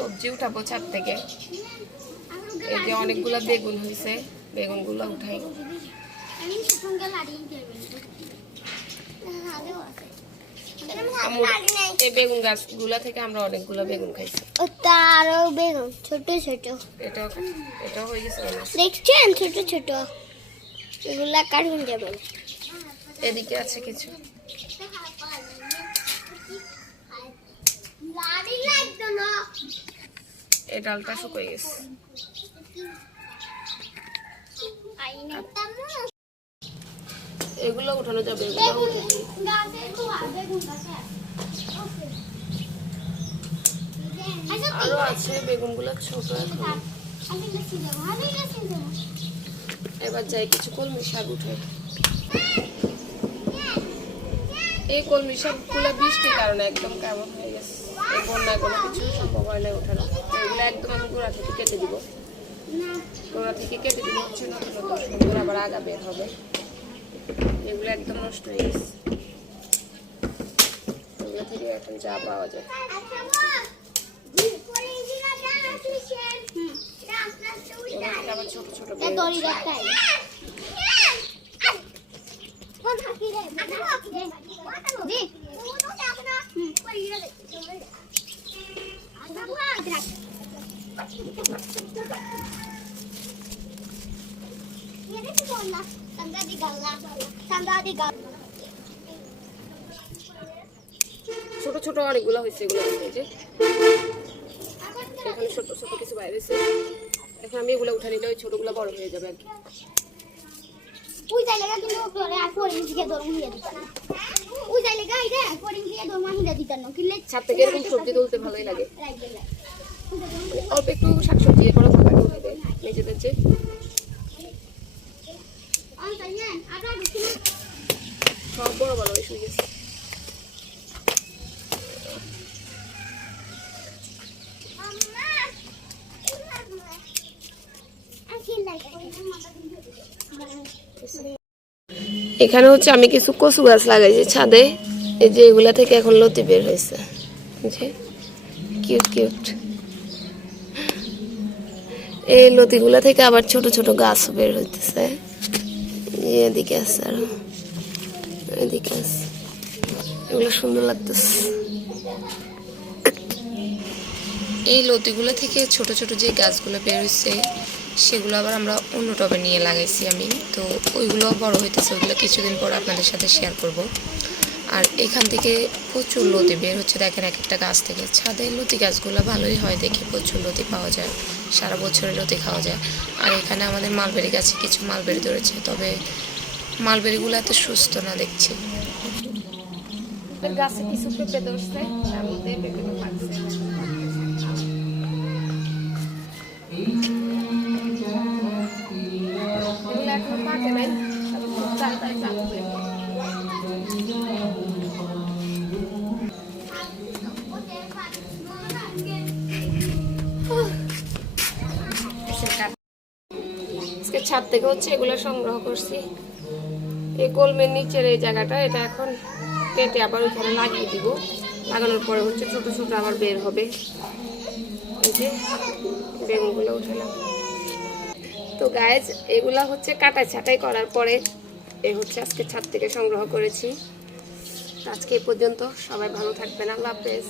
সবজি উঠাবো ছাদ থেকে। এই যে অনেকগুলা বেগুন হয়েছে, বেগুন গুলা উঠাই। এই বেগুন গাছগুলা থেকে আমরা অনেকগুলো বেগুন খাইছি। আরো বেগুন ছোট ছোট, এটা হয়ে গেছে দেখছেন, ছোট ছোট এগুলা কাটুন যাবে। এদিকে আছে কিছু, এই ডালটা শুকিয়ে গেছে। এগুলো উঠানো যাবে, আরো আছে বেগুন গুলা ছোট। এবার যাই কিছু কলমি শাক উঠে। এই কলমি শাক গুলা বৃষ্টির কারণে একদম কেমন হয়ে গেছে, এই বন্যায় কোনো কিছু সম্ভব হয় না ওঠানো। এগুলো একদম আমি গোড়া থেকে কেটে দিব, গোড়া থেকে কেটে দিব হচ্ছে নতুন নতুন সুন্দর আবার আগা বের হবে। এগুলো একদম নষ্ট হয়ে গেছে, এগুলো থেকে এখন যা পাওয়া যায়। আবার ছোট ছোট ছোট ছোট অনেকগুলো হয়েছে। এগুলো যে এখানে ছোট ছোট কিছু বাইরে, এখন আমি এগুলো উঠে নিলে ওই ছোটগুলো বড় হয়ে যাবে আর কি। ছাদ থেকে এরকম সবজি তুলতে ভালোই লাগে, অল্প একটু শাকসবজি করা ভালো লাগে উঠে নিজেদের। যে সব বড় বড় হয়ে শুয়ে গেছে। এখানে হচ্ছে আমি কিছু কচু গাছ লাগাইছি ছাদে। এই যে এগুলা থেকে এখন লতি বের হয়েছে, কিউট কিউট। এই লতিগুলা থেকে আবার ছোট ছোট গাছ বের হইতেছে। এদিকে আছে আরো, এদিকে আছে, এগুলো সুন্দর লাগতেছে। এই লতিগুলো থেকে ছোট ছোট যে গাছগুলো বের হয়েছে সেগুলো আবার আমরা অন্য টবে নিয়ে লাগাইছি আমি। তো ওইগুলো বড় হইতেছে, ওইগুলো কিছুদিন পর আপনাদের সাথে শেয়ার করব। আর এখান থেকে প্রচুর লতি বের হচ্ছে, দেখেন এক একটা গাছ থেকে। ছাদে লতি গাছগুলো ভালোই হয়, দেখি প্রচুর লতি পাওয়া যায়, সারা বছরের লতি খাওয়া যায়। আর এখানে আমাদের মালবেরি গাছে কিছু মালবেরি ধরেছে, তবে মালবেরিগুলো এত সুস্থ না দেখছি। গাছে কিছু পেঁপে ধরছে, তার মধ্যে পেঁপে পাকছে। ছাদ থেকে হচ্ছে এগুলো সংগ্রহ করছি। এই কলমের নিচের এই জায়গাটা, এটা এখন কেটে আবার ওইখানে লাগিয়ে দিব। লাগানোর পরে হচ্ছে ছোট ছোট আবার বের হবে। এই যে বেগুনগুলো উঠালাম। তো গাইজ এগুলা হচ্ছে কাটাই ছাটাই করার পরে এই হচ্ছে আজকে ছাদ থেকে সংগ্রহ করেছি। আজকে এই পর্যন্ত, সবাই ভালো থাকবেন, আল্লাহ হাফেজ।